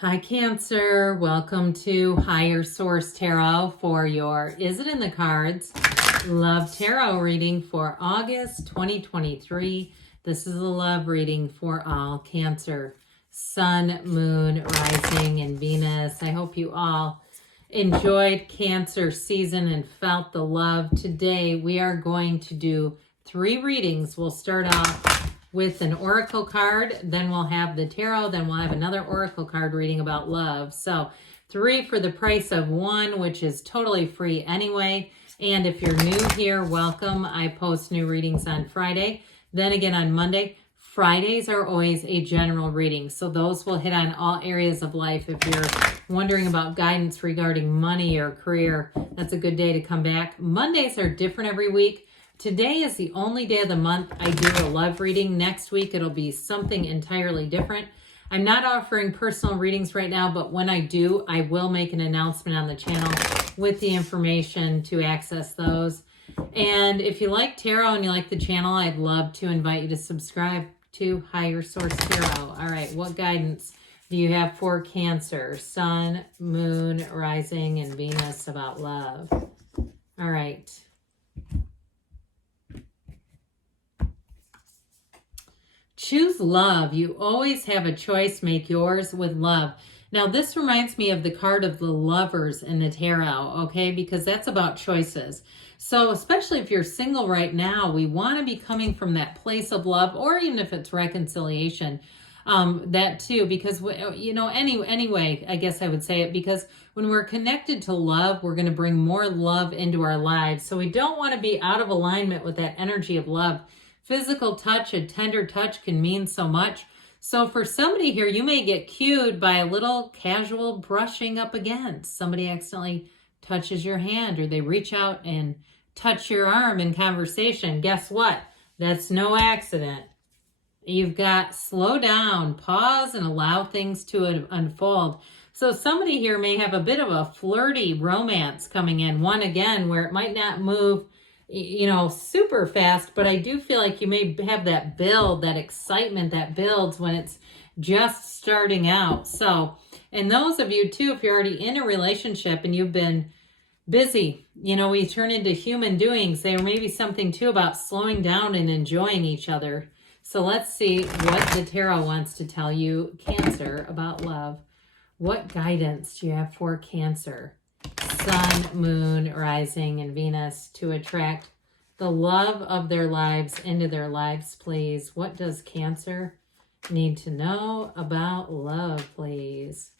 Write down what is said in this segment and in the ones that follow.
Hi, Cancer. Welcome to Higher Source Tarot for your Is It in the Cards? Love Tarot reading for August 2023. This is a love reading for all Cancer, Sun, Moon, Rising, and Venus. I hope you all enjoyed Cancer season and felt the love. Today we are going to do 3 readings. We'll start off with an oracle card, then we'll have the tarot, then we'll have another oracle card reading about love. So 3 for the price of 1, which is totally free anyway. And if you're new here, welcome. I post new readings on Friday, then again on Monday. Fridays are always a general reading, so those will hit on all areas of life. If you're wondering about guidance regarding money or career, that's a good day to come back. Mondays are different every week. Today is the only day of the month I do a love reading. Next week, it'll be something entirely different. I'm not offering personal readings right now, but when I do, I will make an announcement on the channel with the information to access those. And if you like tarot and you like the channel, I'd love to invite you to subscribe to Higher Source Tarot. All right, what guidance do you have for Cancer, Sun, Moon, Rising, and Venus about love? All right. Choose love. You always have a choice. Make yours with love. Now, this reminds me of the card of the Lovers in the tarot, okay? Because that's about choices. So especially if you're single right now, we want to be coming from that place of love, or even if it's reconciliation, that too, because, you know, anyway, I guess I would say it, because when we're connected to love, we're going to bring more love into our lives. So we don't want to be out of alignment with that energy of love. Physical touch, a tender touch can mean so much. So for somebody here, you may get cued by a little casual brushing up against. Somebody accidentally touches your hand, or they reach out and touch your arm in conversation. Guess what? That's no accident. You've got slow down, pause, and allow things to unfold. So somebody here may have a bit of a flirty romance coming in. One, again, where it might not move, you know, super fast, but I do feel like you may have that build, that excitement that builds when it's just starting out. So, and those of you too, if you're already in a relationship and you've been busy, you know, we turn into human doings. There may be something too about slowing down and enjoying each other. So let's see what the tarot wants to tell you, Cancer, about love. What guidance do you have for Cancer, Sun, Moon, Rising, and Venus to attract the love of their lives into their lives, please? What does Cancer need to know about love, please?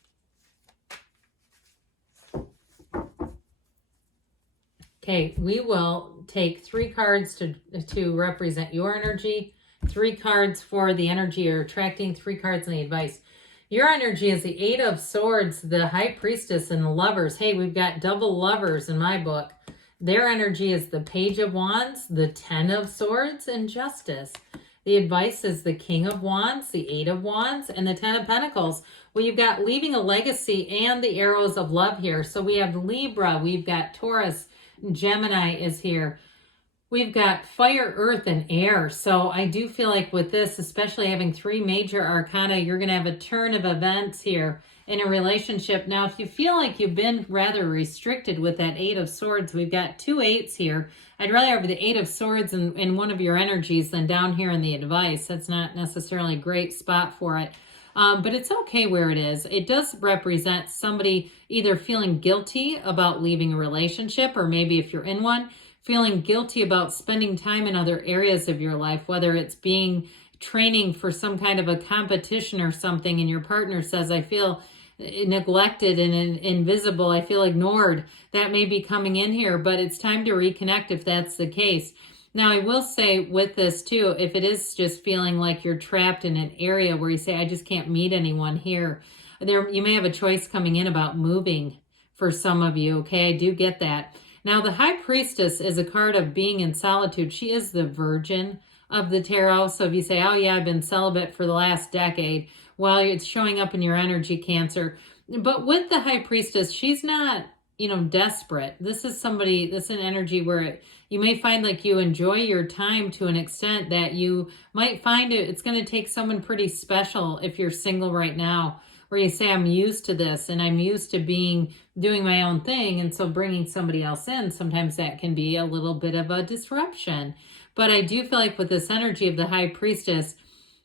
Okay, we will take 3 cards to represent your energy, 3 cards for the energy you're attracting, 3 cards in the advice. Your energy is the 8 of Swords, the High Priestess, and the Lovers. Hey, we've got double Lovers in my book. Their energy is the Page of Wands, the 10 of Swords, and Justice. The advice is the King of Wands, the 8 of Wands, and the 10 of Pentacles. Well, you've got leaving a legacy and the arrows of love here. So we have Libra, we've got Taurus, Gemini is here. We've got fire, earth, and air. So I do feel like with this, especially having 3 major arcana, you're going to have a turn of events here in a relationship. Now, if you feel like you've been rather restricted with that 8 of Swords, we've got 2 8s here. I'd rather have the 8 of Swords in one of your energies than down here in the advice. That's not necessarily a great spot for it. But it's okay where it is. It does represent somebody either feeling guilty about leaving a relationship, or maybe if you're in one, feeling guilty about spending time in other areas of your life, whether it's training for some kind of a competition or something, and your partner says, I feel neglected and invisible, I feel ignored. That may be coming in here, but it's time to reconnect if that's the case. Now, I will say with this too, if it is just feeling like you're trapped in an area where you say, I just can't meet anyone here, you may have a choice coming in about moving for some of you, okay? I do get that. Now, the High Priestess is a card of being in solitude. She is the Virgin of the tarot. So if you say, oh yeah, I've been celibate for the last decade, well, it's showing up in your energy, Cancer. But with the High Priestess, she's not, you know, desperate. This is an energy where you may find like you enjoy your time to an extent that you might find it's going to take someone pretty special if you're single right now where you say, I'm used to this and I'm used to doing my own thing. And so bringing somebody else in, sometimes that can be a little bit of a disruption. But I do feel like with this energy of the High Priestess,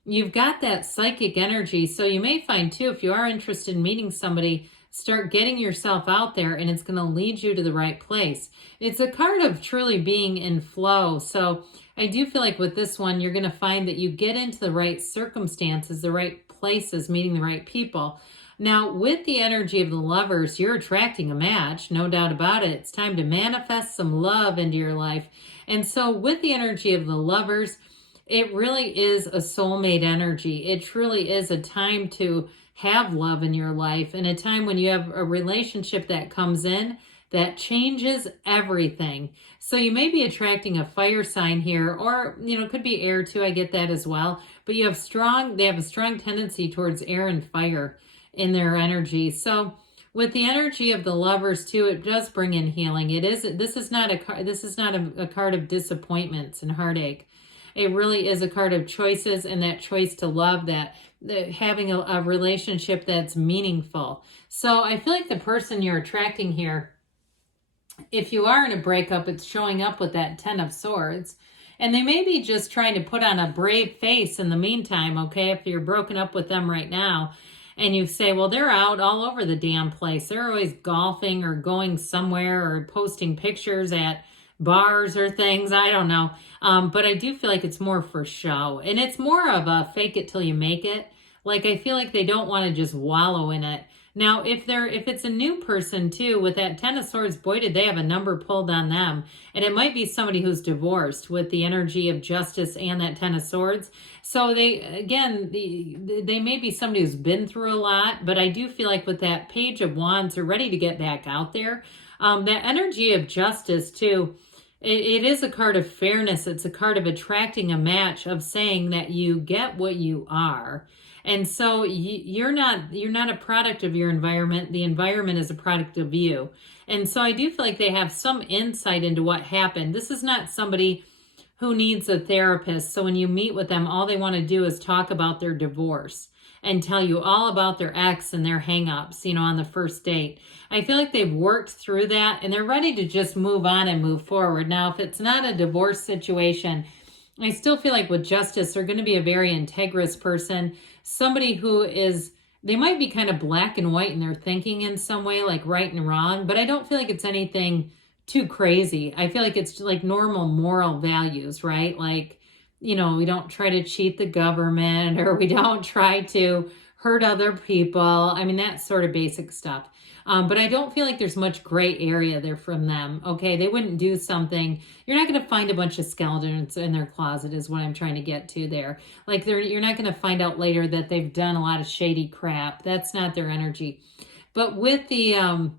you've got that psychic energy. So you may find too, if you are interested in meeting somebody, start getting yourself out there and it's going to lead you to the right place. It's a card of truly being in flow. So I do feel like with this one, you're going to find that you get into the right circumstances, the right places, meeting the right people. Now, with the energy of the Lovers, you're attracting a match, no doubt about it. It's time to manifest some love into your life. And so with the energy of the Lovers, it really is a soulmate energy. It truly is a time to have love in your life, and a time when you have a relationship that comes in that changes everything. So you may be attracting a fire sign here, or, it could be air too. I get that as well. But they have a strong tendency towards air and fire in their energy. So with the energy of the Lovers too, it does bring in healing. This is not a card of disappointments and heartache. It really is a card of choices, and that choice to love, that having a relationship that's meaningful. So I feel like the person you're attracting here, if you are in a breakup, it's showing up with that Ten of Swords. And they may be just trying to put on a brave face in the meantime, okay? If you're broken up with them right now and you say, well, they're out all over the damn place. They're always golfing or going somewhere or posting pictures at bars or things. I don't know. But I do feel like it's more for show. And it's more of a fake it till you make it. Like, I feel like they don't want to just wallow in it. Now, if it's a new person too, with that Ten of Swords, boy, did they have a number pulled on them. And it might be somebody who's divorced with the energy of Justice and that Ten of Swords. So they may be somebody who's been through a lot, but I do feel like with that Page of Wands, they're ready to get back out there. That energy of Justice too, it is a card of fairness. It's a card of attracting a match, of saying that you get what you are. And so you're not a product of your environment. The environment is a product of you. And so I do feel like they have some insight into what happened. This is not somebody who needs a therapist. So when you meet with them, all they want to do is talk about their divorce and tell you all about their ex and their hangups, on the first date. I feel like they've worked through that and they're ready to just move on and move forward. Now, if it's not a divorce situation, I still feel like with Justice, they're going to be a very integrous person. Somebody they might be kind of black and white in their thinking in some way, like right and wrong, but I don't feel like it's anything too crazy. I feel like it's like normal moral values, right? Like, we don't try to cheat the government, or we don't try to hurt other people. I mean, that sort of basic stuff. But I don't feel like there's much gray area there from them. Okay, they wouldn't do something. You're not going to find a bunch of skeletons in their closet is what I'm trying to get to there. Like, you're not going to find out later that they've done a lot of shady crap. That's not their energy. But with the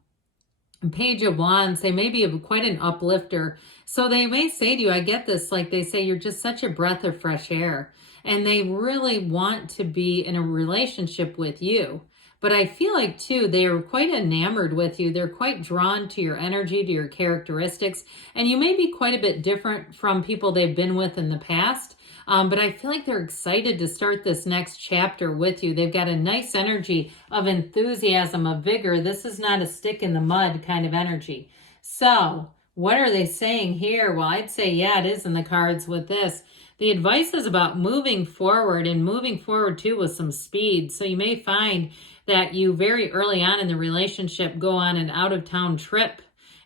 Page of Wands, they may be quite an uplifter. So they may say to you, I get this, like they say, you're just such a breath of fresh air. And they really want to be in a relationship with you. But I feel like, too, they are quite enamored with you. They're quite drawn to your energy, to your characteristics. And you may be quite a bit different from people they've been with in the past. But I feel like they're excited to start this next chapter with you. They've got a nice energy of enthusiasm, of vigor. This is not a stick in the mud kind of energy. So what are they saying here? Well, I'd say, yeah, it is in the cards with this. The advice is about moving forward, and moving forward too with some speed. So you may find that you very early on in the relationship go on an out-of-town trip.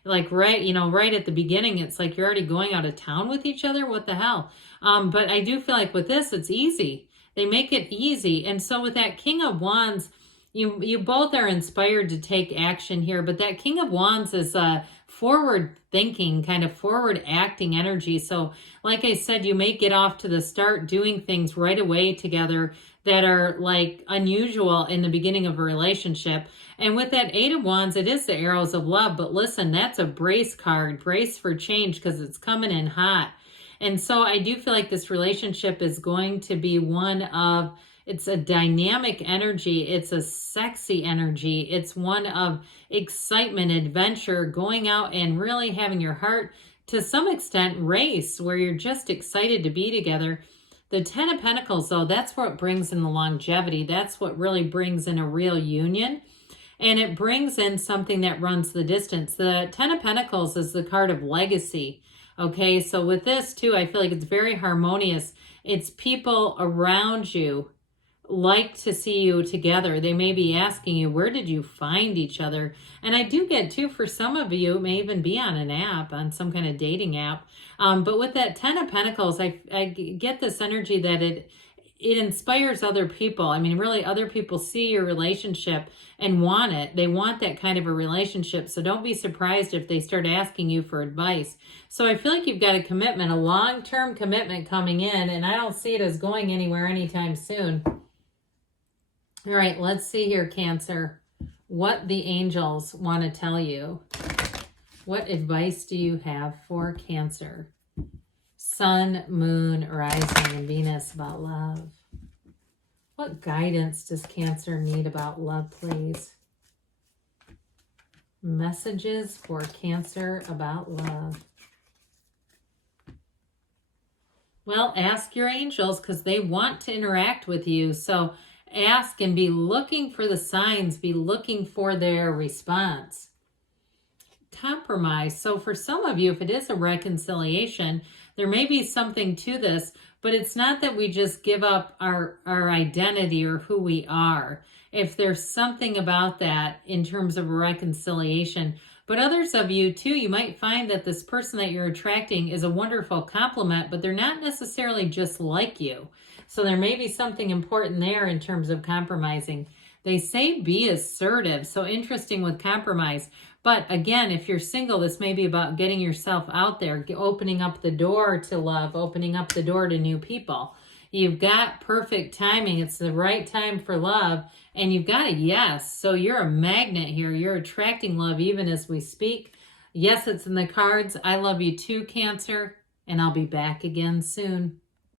Like right at the beginning, it's like you're already going out of town with each other. What the hell? But I do feel like with this, it's easy. They make it easy. And so with that King of Wands, you both are inspired to take action here. But that King of Wands is forward thinking, kind of forward acting energy. So like I said, you may get off to the start doing things right away together that are like unusual in the beginning of a relationship. And with that Eight of Wands, it is the arrows of love. But listen, that's a brace card, brace for change, because it's coming in hot. And so I do feel like this relationship is going to be it's a dynamic energy. It's a sexy energy. It's one of excitement, adventure, going out and really having your heart, to some extent, race, where you're just excited to be together. The Ten of Pentacles, though, that's what brings in the longevity. That's what really brings in a real union. And it brings in something that runs the distance. The Ten of Pentacles is the card of legacy. Okay, so with this too, I feel like it's very harmonious. It's people around you like to see you together. They may be asking you, where did you find each other? And I do get too, for some of you, it may even be on an app, on some kind of dating app. But with that Ten of Pentacles, I get this energy that it inspires other people. I mean, really, other people see your relationship and want it. They want that kind of a relationship. So don't be surprised if they start asking you for advice. So I feel like you've got a commitment, a long-term commitment coming in, and I don't see it as going anywhere anytime soon. All right, let's see here, Cancer. What the angels want to tell you. What advice do you have for Cancer? Sun, Moon, Rising, and Venus about love. What guidance does Cancer need about love, please? Messages for Cancer about love. Well, ask your angels because they want to interact with you. So ask and be looking for the signs, be looking for their response. Compromise. So for some of you, if it is a reconciliation, there may be something to this, but it's not that we just give up our identity or who we are. If there's something about that in terms of a reconciliation, but others of you too, you might find that this person that you're attracting is a wonderful compliment, but they're not necessarily just like you. So there may be something important there in terms of compromising. They say be assertive. So interesting with compromise. But again, if you're single, this may be about getting yourself out there, opening up the door to love, opening up the door to new people. You've got perfect timing. It's the right time for love. And you've got a yes. So you're a magnet here. You're attracting love even as we speak. Yes, it's in the cards. I love you too, Cancer. And I'll be back again soon.